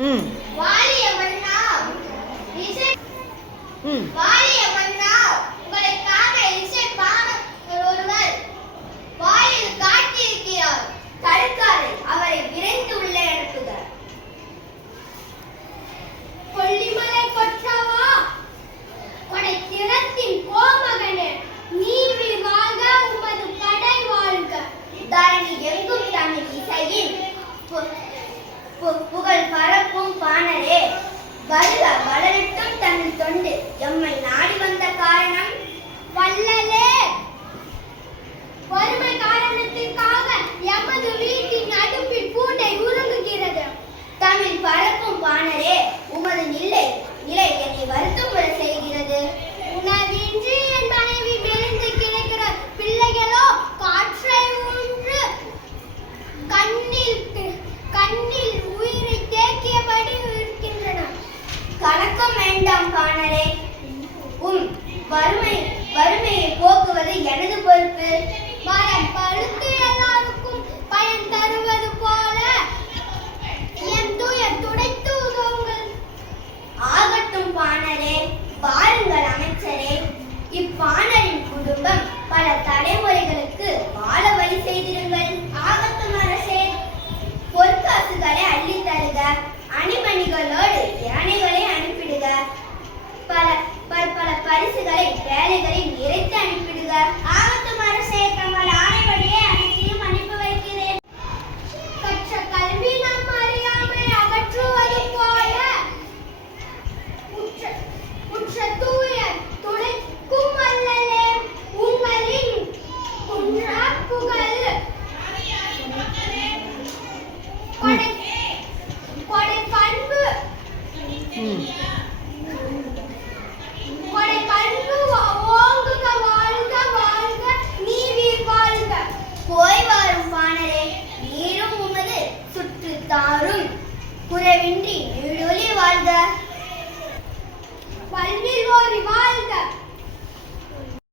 ம். ம். புகழ் பரப்பும் பாணரே வருக வளரட்டும் தமிழ் தொண்டு. எம்மை நாடி வந்த காரணம் இரண்டாம் காணலே. உம் வறுமை வறுமையை போக்குவது எனது பொறுப்பு. வேலைகளை நிறைத்து அனுப்பிடுக. ஆபத்துமாறு செய்யக்கமல் ஆணைபடியே அனைத்தையும் அனுப்பி வைக்கிறேன். கல்வி நம் அறியாமை அகற்றுவது போல தூய துளைக்கும் அல்லலே உங்களின் குன்றா கொடை பண்பு உறவின்றி எழுலி வாழ்க. பல்வில் வாழ்க.